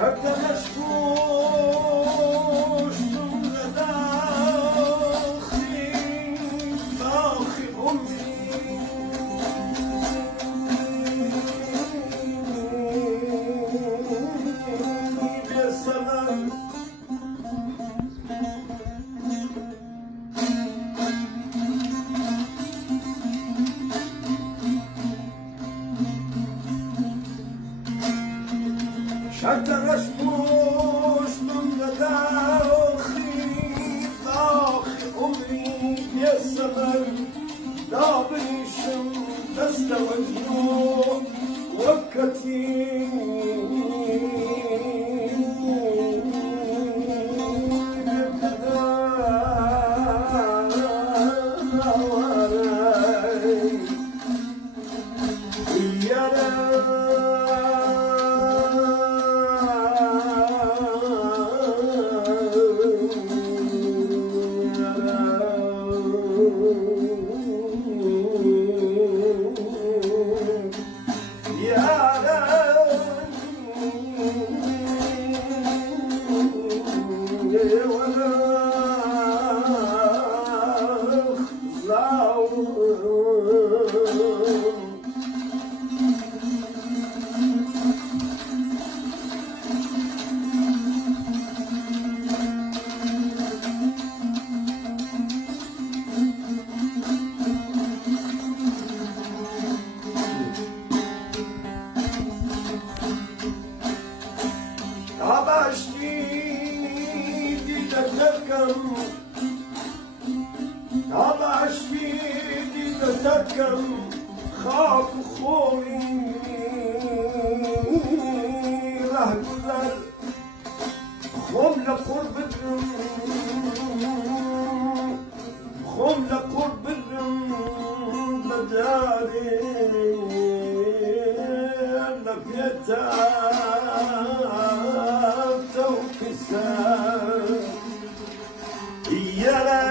حتى مشفوش من داخلي داخل أمي بالسلام حتى مشفوش من داخلي داخل أمي بالسلام لا بيشم تستوجه وكتي تركم خاف خوي له قدر خم لقرب خم لقرب بداري لقيتها توكسر يا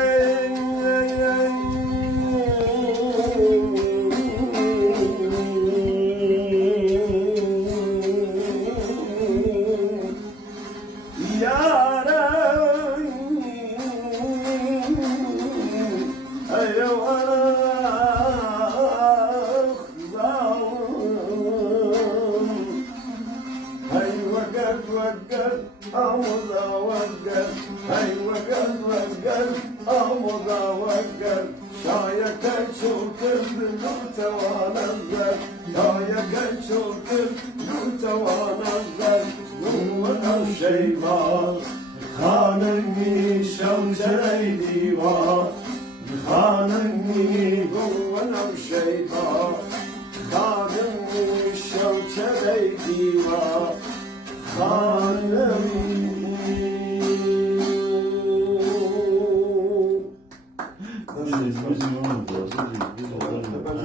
شايك شوكر نوت ونظر شايك شوكر نوت ونظر نور الشيبان خانني شوجي ديوان خانني نور الشيبان خانني شوجي ديوان خانني